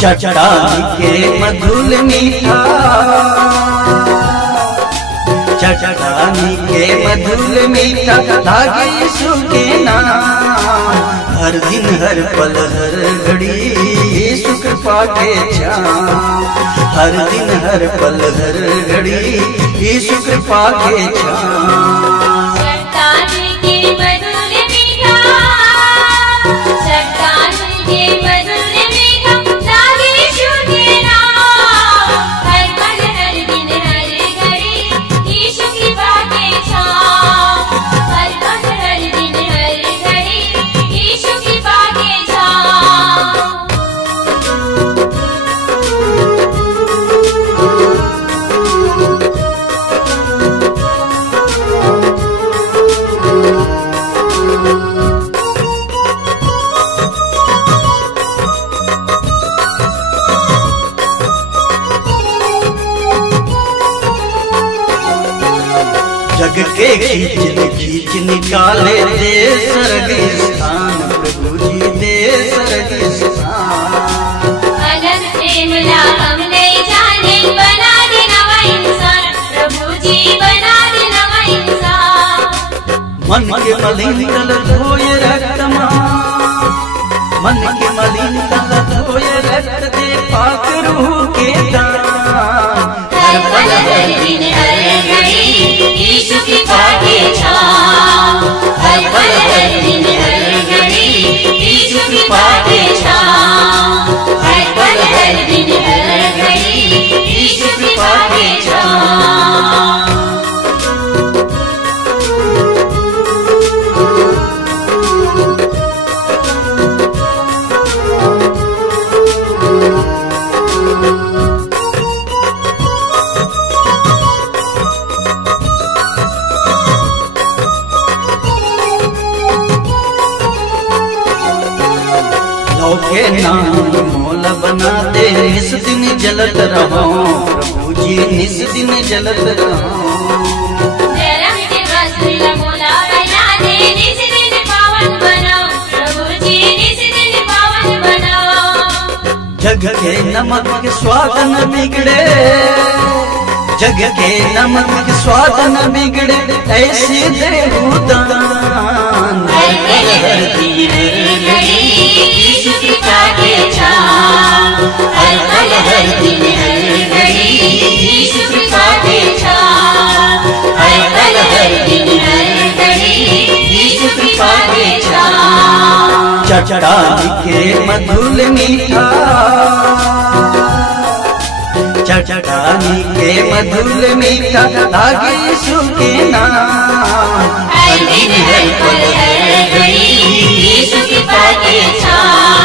चटानी के मधुल मीठा, चटानी के मधुल मीठा लागे यीशु के नाम। हर दिन हर पल हर घड़ी यीशु कृपा के छाम। हर दिन हर पल हर घड़ी यीशु कृपा के छाम। जग के खींच निकाले दे स्वर्ग स्थान, प्रभु जी दे स्वर्ग स्थान। अनंत प्रेम हम नहीं जाने, बना दे नवा इंसान, प्रभु जी बना दे नवा इंसान। मन के मलिन तल धोए रक्त मन के मलिन तल धोए रक्त दे पाक रूह के दान। हर पल हर दिन हर घड़ी यीशु कृपा के छाम। हर पल हर दिन हर घड़ी यीशु कृपा के छाम। हर पल हर दिन हर घड़ी यीशु कृपा के छाम। के नाम मोल बना दे, निस दिन जलत रहो, प्रभु जी निस दिन जलत रहो। धर्म के वस्त्र मोला बना दे, निस दिन पावन बनाओ, प्रभु जी निस दिन पावन बनाओ। जग के नमक के स्वाद न बिगड़े, जग के नमक के स्वाद न बिगड़े, ऐसे देहु दान। हर पल हर दिन हर घड़ी यीशु कृपा के छाम। हर पल हर दिन हर घड़ी यीशु कृपा के छाम। हर पल हर दिन हर घड़ी यीशु कृपा के छाम। चटानी के मधुल मीठा, चटानी के मधुल मीठा लागे यीशु के नाम। हर दिन हर पल हर घड़ी यीशु कृपा के छाम।